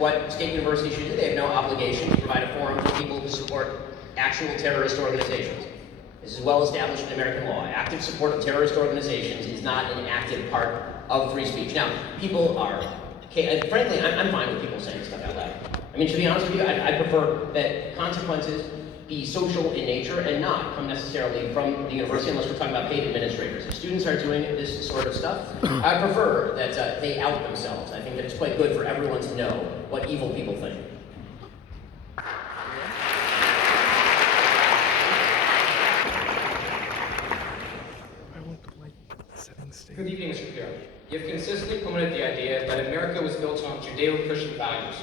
what state universities should do. They have no obligation to provide a forum for people who support actual terrorist organizations. This is well established in American law. Active support of terrorist organizations is not an active part of free speech. Now, people are, frankly, I'm fine with people saying stuff out loud. I mean, to be honest with you, I prefer that consequences be social in nature and not come necessarily from the university, unless we're talking about paid administrators. If students are doing this sort of stuff, I prefer that they out themselves. I think that it's quite good for everyone to know what evil people think. Good evening, Mr. Shapiro. You have consistently promoted the idea that America was built on Judeo-Christian values.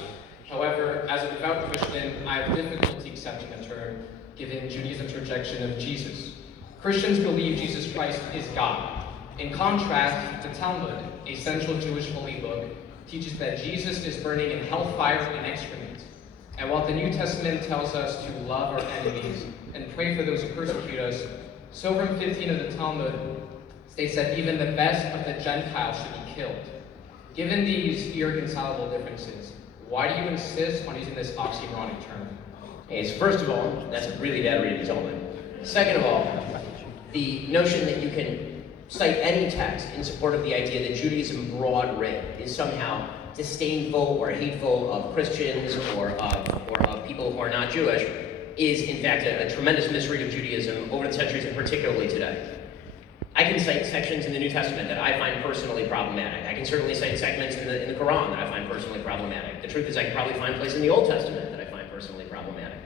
However, as a devout Christian, I have difficulty accepting the term, given Judaism's rejection of Jesus. Christians believe Jesus Christ is God. In contrast, the Talmud, a central Jewish holy book, teaches that Jesus is burning in hellfire and excrement. And while the New Testament tells us to love our enemies and pray for those who persecute us, Sovereign 15 of the Talmud states that even the best of the Gentiles should be killed. Given these irreconcilable differences, why do you insist on using this oxymoronic term? Okay, so first of all, that's a really bad reading of the Talmud. Second of all, the notion that you can cite any text in support of the idea that Judaism broad writ is somehow disdainful or hateful of Christians or of people who are not Jewish is in fact a tremendous misread of Judaism over the centuries and particularly today. I can cite sections in the New Testament that I find personally problematic. I can certainly cite segments in the Quran that I find personally problematic. The truth is I can probably find a place in the Old Testament that I find personally problematic.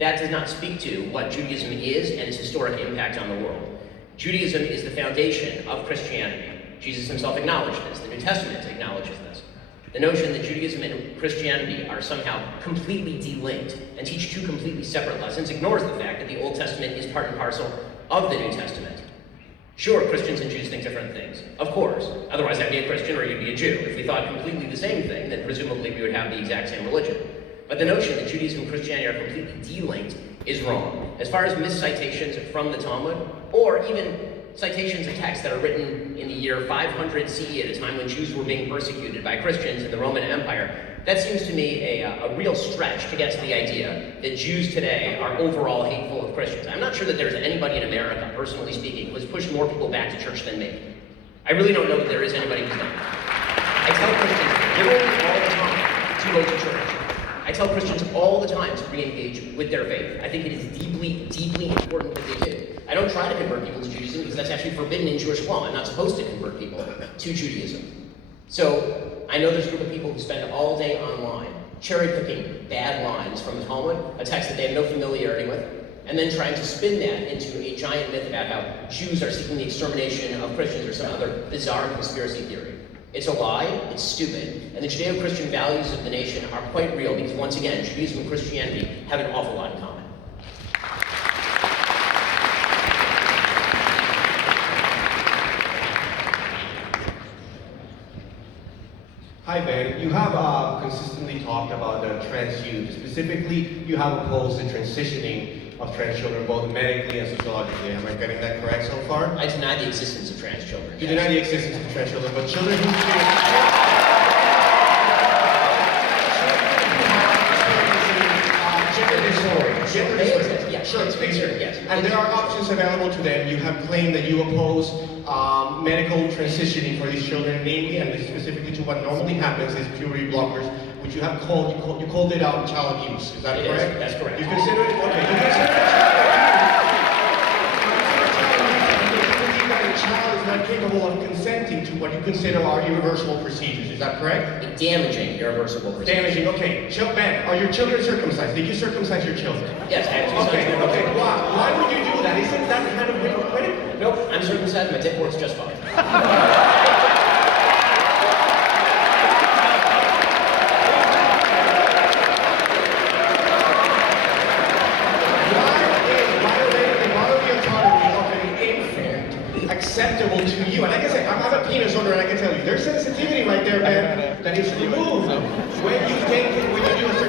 That does not speak to what Judaism is and its historic impact on the world. Judaism is the foundation of Christianity. Jesus himself acknowledged this. The New Testament acknowledges this. The notion that Judaism and Christianity are somehow completely delinked and teach two completely separate lessons ignores the fact that the Old Testament is part and parcel of the New Testament. Sure, Christians and Jews think different things, of course. Otherwise, I'd be a Christian or you'd be a Jew. If we thought completely the same thing, then presumably we would have the exact same religion. But the notion that Judaism and Christianity are completely delinked is wrong. As far as miscitations from the Talmud, or even citations of texts that are written in the year 500 CE at a time when Jews were being persecuted by Christians in the Roman Empire, that seems to me a real stretch to get to the idea that Jews today are overall hateful of Christians. I'm not sure that there's anybody in America, personally speaking, who has pushed more people back to church than me. I really don't know that there is anybody who's done that. I tell Christians literally all the time to go to church. I tell Christians all the time to re-engage with their faith. I think it is deeply, deeply important that they do. I don't try to convert people to Judaism because that's actually forbidden in Jewish law. I'm not supposed to convert people to Judaism. So I know there's a group of people who spend all day online cherry-picking bad lines from the Talmud, a text that they have no familiarity with, and then trying to spin that into a giant myth about how Jews are seeking the extermination of Christians or some other bizarre conspiracy theory. It's a lie, it's stupid, and the Judeo-Christian values of the nation are quite real because, once again, Judaism and Christianity have an awful lot in common. Hi Ben, you have consistently talked about the trans youth. Specifically, you have opposed the transitioning of trans children both medically and sociologically. Am I getting that correct so far? I deny the existence of trans children. You deny the existence of trans children, but children who gender dysphoria. Yeah, sure, it's picture. Yes. And there are options available to them. You have claimed that you oppose medical transitioning for these children, namely, and specifically to what normally happens is puberty blockers, which you have called, you called it child abuse. Is that correct? That's correct. You consider it, okay, you consider that a child is not capable of consenting to what you consider are irreversible procedures. Is that correct? Damaging, irreversible procedures. Damaging, okay. Ben, are your children circumcised? Did you circumcise your children? Yes, I have two sons. Okay, why would you do that? Isn't that kind of hypocritical? Nope, I'm circumcised, my dick works just fine. Acceptable to you. And like I said, I'm a penis owner and I can tell you, there's sensitivity right there, man, that is removed when you do a